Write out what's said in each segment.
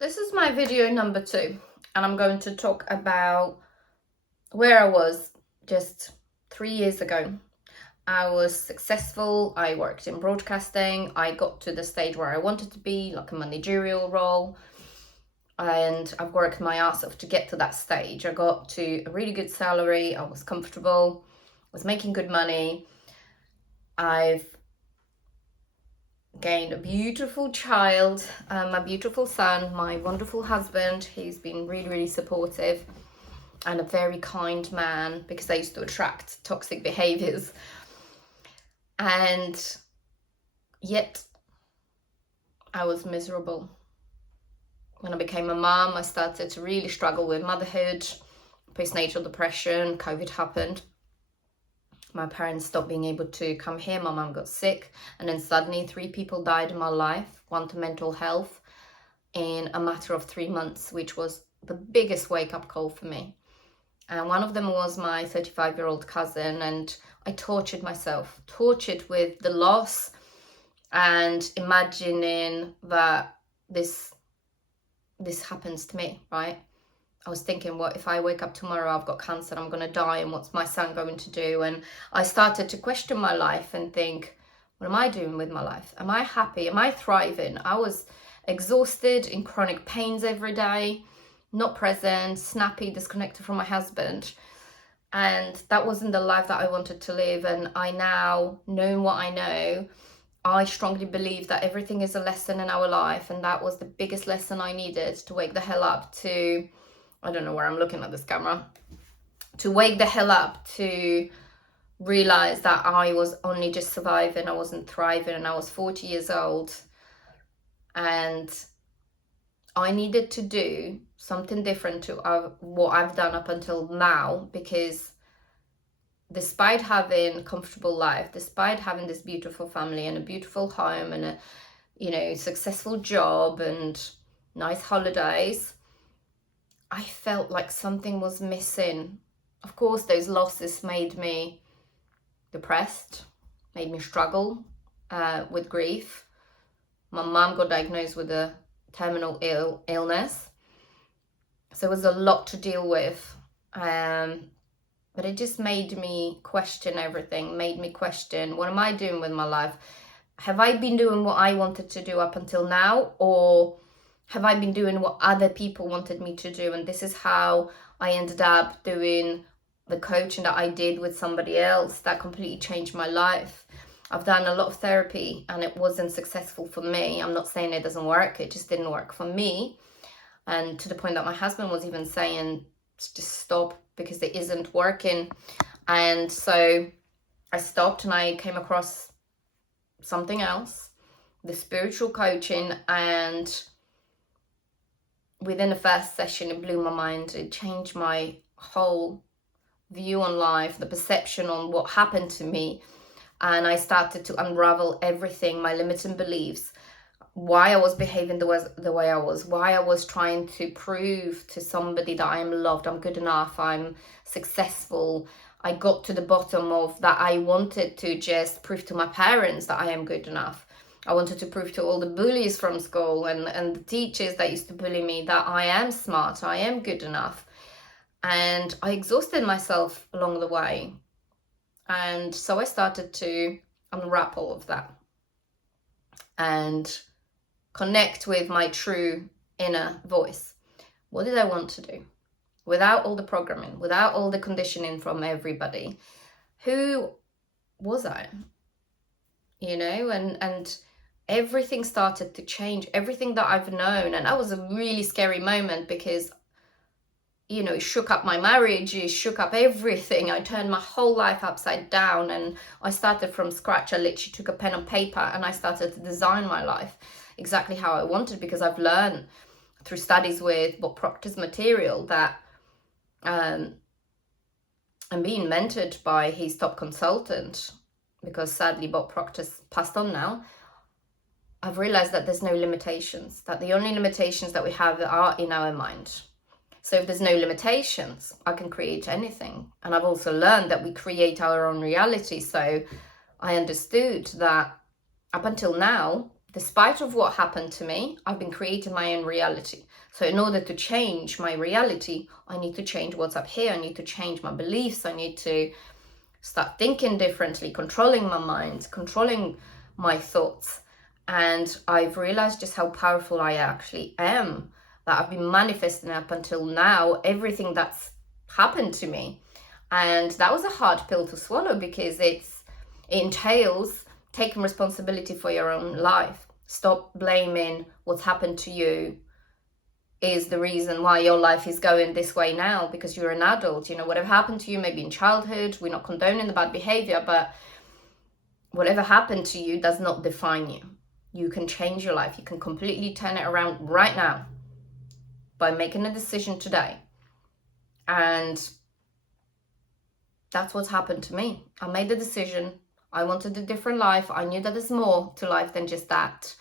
This is my video number 2, and I'm going to talk about where I was just 3 years ago. I was successful, I worked in broadcasting, I got to the stage where I wanted to be, like a managerial role, and I've worked my ass off to get to that stage. I got to a really good salary, I was comfortable, was making good money. I've gained a beautiful child, a beautiful son, my wonderful husband. He's been really supportive and a very kind man, because I used to attract toxic behaviors. And yet I was miserable. When I became a mom, I started to really struggle with motherhood, postnatal depression. COVID happened. My parents stopped being able to come here. My mum got sick, and then suddenly 3 people died in my life, one to mental health, in a matter of 3 months, which was the biggest wake-up call for me. And one of them was my 35-year-old cousin, and I tortured myself, tortured with the loss and imagining that this happens to me, right? I was thinking, what if I wake up tomorrow, I've got cancer, I'm going to die, and what's my son going to do? And I started to question my life and think, what am I doing with my life? Am I happy? Am I thriving? I was exhausted, in chronic pains every day, not present, snappy, disconnected from my husband. And that wasn't the life that I wanted to live. And I now, knowing what I know, I strongly believe that everything is a lesson in our life. And that was the biggest lesson I needed to wake the hell up to. I don't know where I'm looking at this camera, to wake the hell up, to realize that I was only just surviving, I wasn't thriving, and I was 40 years old, and I needed to do something different to what I've done up until now, because despite having a comfortable life, despite having this beautiful family and a beautiful home and a successful job and nice holidays, I felt like something was missing. Of course, those losses made me depressed, made me struggle with grief. My mum got diagnosed with a terminal illness. So it was a lot to deal with. But it just made me question everything, made me question, what am I doing with my life? Have I been doing what I wanted to do up until now, or have I been doing what other people wanted me to do? And this is how I ended up doing the coaching that I did with somebody else that completely changed my life. I've done a lot of therapy and it wasn't successful for me. I'm not saying it doesn't work, it just didn't work for me. And to the point that my husband was even saying, just stop, because it isn't working. And so I stopped, and I came across something else, the spiritual coaching, and within the first session, it blew my mind. It changed my whole view on life, the perception on what happened to me. And I started to unravel everything, my limiting beliefs, why I was behaving the way I was, why I was trying to prove to somebody that I am loved, I'm good enough, I'm successful. I got to the bottom of that. I wanted to just prove to my parents that I am good enough. I wanted to prove to all the bullies from school and the teachers that used to bully me that I am smart, I am good enough. And I exhausted myself along the way. And so I started to unwrap all of that and connect with my true inner voice. What did I want to do? Without all the programming, without all the conditioning from everybody. Who was I? And everything started to change, everything that I've known. And that was a really scary moment, because it shook up my marriage, it shook up everything. I turned my whole life upside down, and I started from scratch. I literally took a pen and paper and I started to design my life exactly how I wanted, because I've learned through studies with Bob Proctor's material that I'm being mentored by his top consultant, because sadly Bob Proctor's passed on now. I've realized that there's no limitations, that the only limitations that we have are in our mind. So if there's no limitations, I can create anything. And I've also learned that we create our own reality. So I understood that up until now, despite of what happened to me, I've been creating my own reality. So in order to change my reality, I need to change what's up here. I need to change my beliefs. I need to start thinking differently, controlling my mind, controlling my thoughts. And I've realized just how powerful I actually am, that I've been manifesting up until now, everything that's happened to me. And that was a hard pill to swallow, because it entails taking responsibility for your own life. Stop blaming what's happened to you is the reason why your life is going this way now, because you're an adult. You know, whatever happened to you maybe in childhood, we're not condoning the bad behavior, but whatever happened to you does not define you. You can change your life. You can completely turn it around right now by making a decision today. And that's what's happened to me. I made the decision. I wanted a different life. I knew that there's more to life than just that.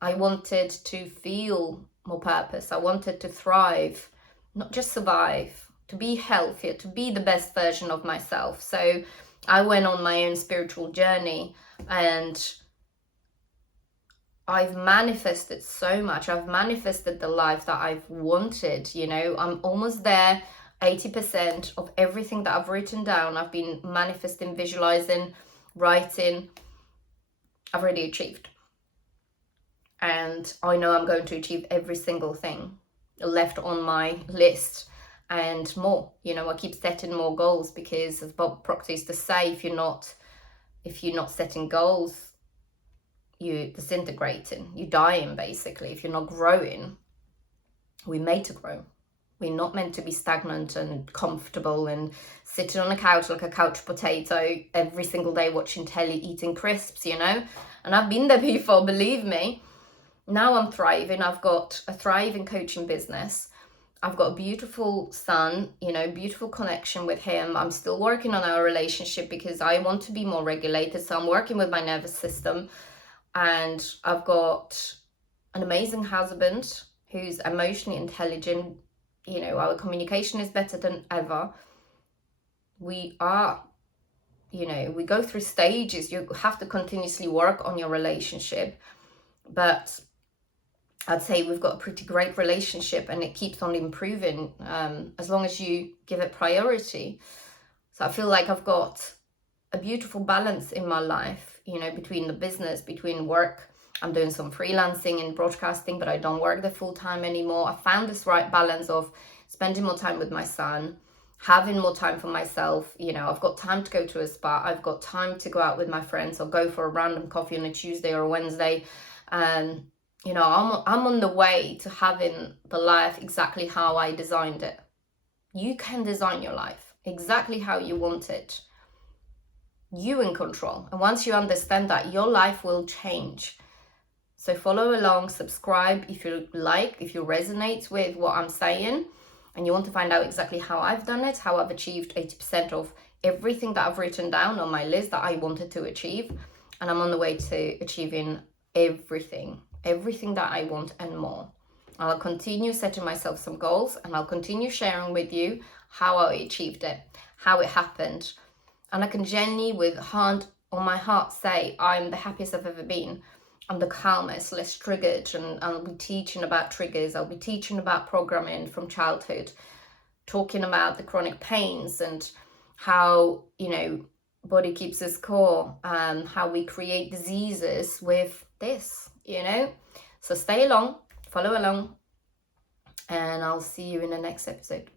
I wanted to feel more purpose. I wanted to thrive, not just survive, to be healthier, to be the best version of myself. So I went on my own spiritual journey, and I've manifested so much. I've manifested the life that I've wanted. You know, I'm almost there. 80% of everything that I've written down, I've been manifesting, visualizing, writing, I've already achieved. And I know I'm going to achieve every single thing left on my list and more. You know, I keep setting more goals, because as Bob Proctor used to say, if you're not setting goals, you're disintegrating, you're dying basically. If you're not growing, we're made to grow. We're not meant to be stagnant and comfortable and sitting on a couch like a couch potato every single day watching telly, eating crisps, you know. And I've been there before, believe me. Now I'm thriving. I've got a thriving coaching business. I've got a beautiful son, you know, beautiful connection with him. I'm still working on our relationship because I want to be more regulated. So I'm working with my nervous system. And I've got an amazing husband who's emotionally intelligent. You know, our communication is better than ever. We are, you know, we go through stages. You have to continuously work on your relationship. But I'd say we've got a pretty great relationship, and it keeps on improving as long as you give it priority. So I feel like I've got a beautiful balance in my life, you know, between the business, between work. I'm doing some freelancing and broadcasting, but I don't work there full time anymore. I found this right balance of spending more time with my son, having more time for myself. You know, I've got time to go to a spa. I've got time to go out with my friends or go for a random coffee on a Tuesday or a Wednesday. And, you know, I'm on the way to having the life exactly how I designed it. You can design your life exactly how you want it. You in control. And once you understand that, your life will change. So follow along, subscribe if you like, if you resonate with what I'm saying, and you want to find out exactly how I've done it, how I've achieved 80% of everything that I've written down on my list that I wanted to achieve. And I'm on the way to achieving everything that I want and more. I'll continue setting myself some goals, and I'll continue sharing with you how I achieved it, how it happened. And I can genuinely, with hand on my heart, say I'm the happiest I've ever been. I'm the calmest, less triggered, and I'll be teaching about triggers. I'll be teaching about programming from childhood, talking about the chronic pains and how, you know, body keeps us score, how we create diseases with this, you know. So stay along, follow along, and I'll see you in the next episode.